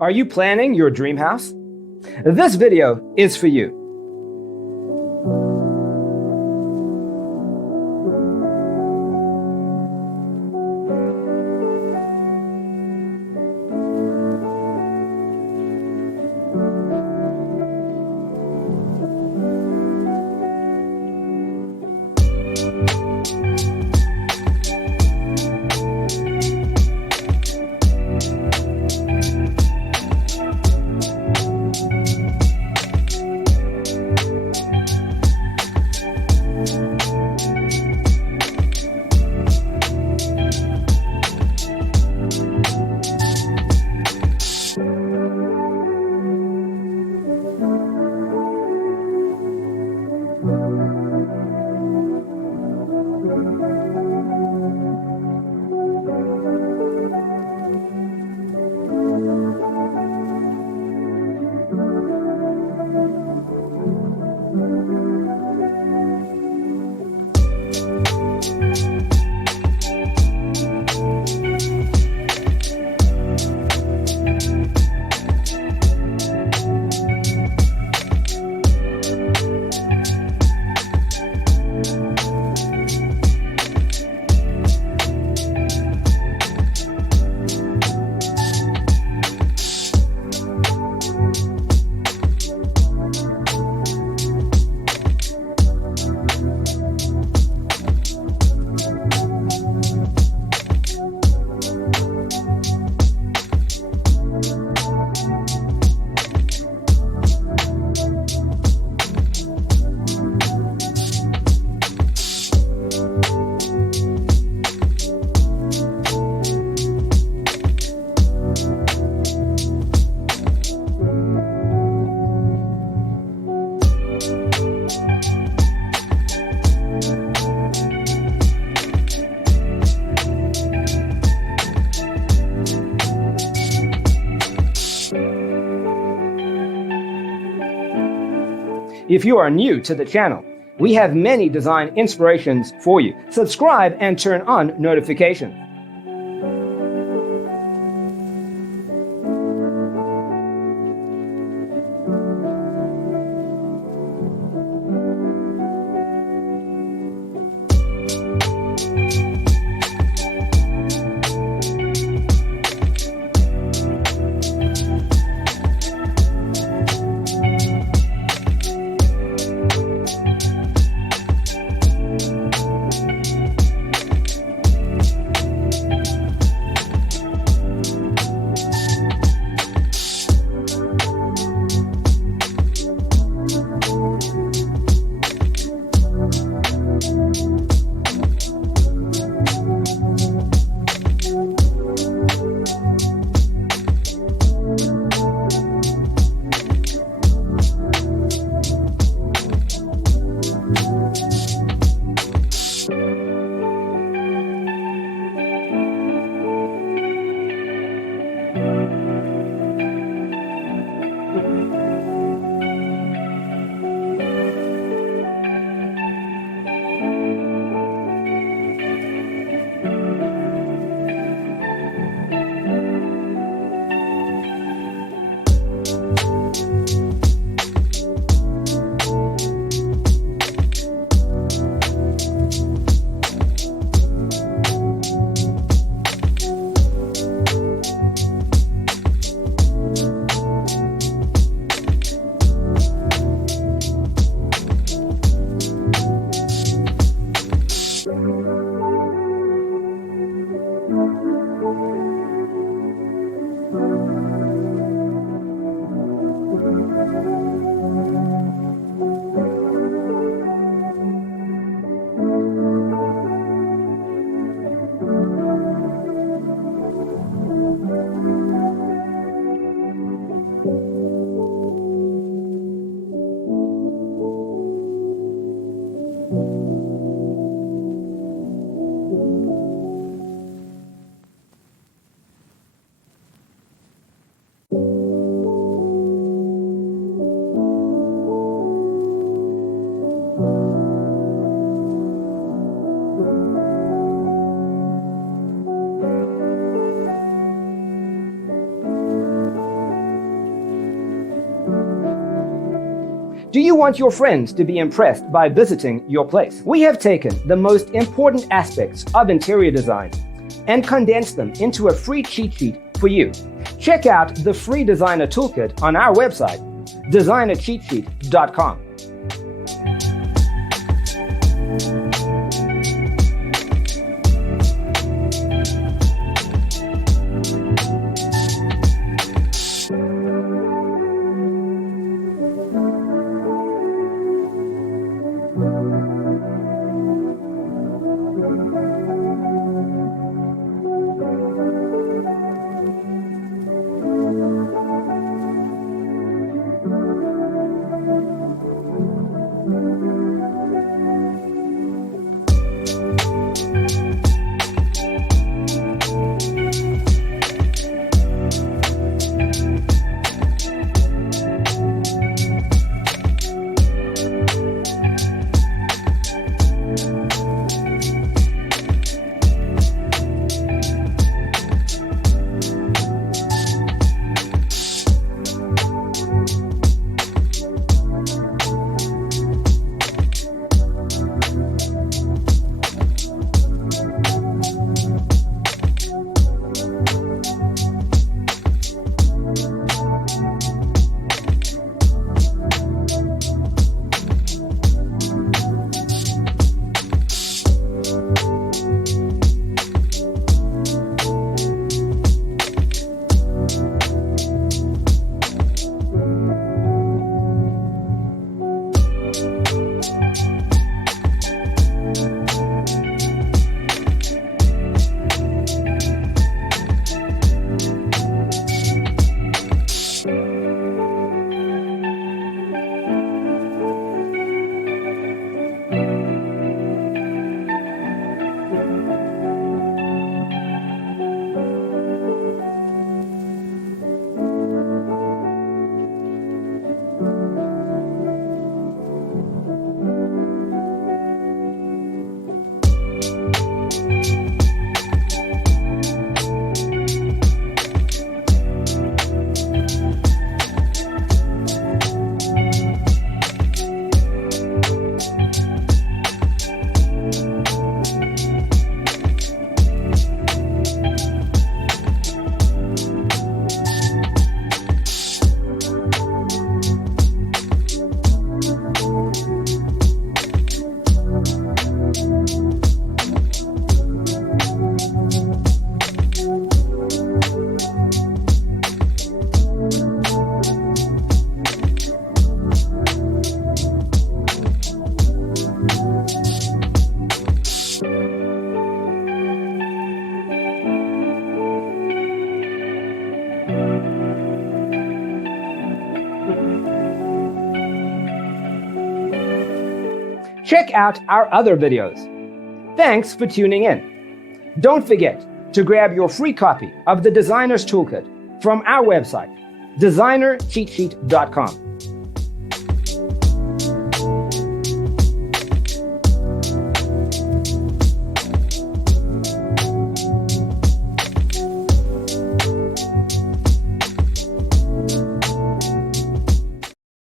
Are you planning your dream house? This video is for you. If you are new to the channel, we have many design inspirations for you. Subscribe and turn on notifications. Do you want your friends to be impressed by visiting your place? We have taken the most important aspects of interior design and condensed them into a free cheat sheet for you. Check out the free designer toolkit on our website, designercheatsheet.com. Check out our other videos. Thanks for tuning in. Don't forget to grab your free copy of the Designer's Toolkit from our website, designercheatsheet.com.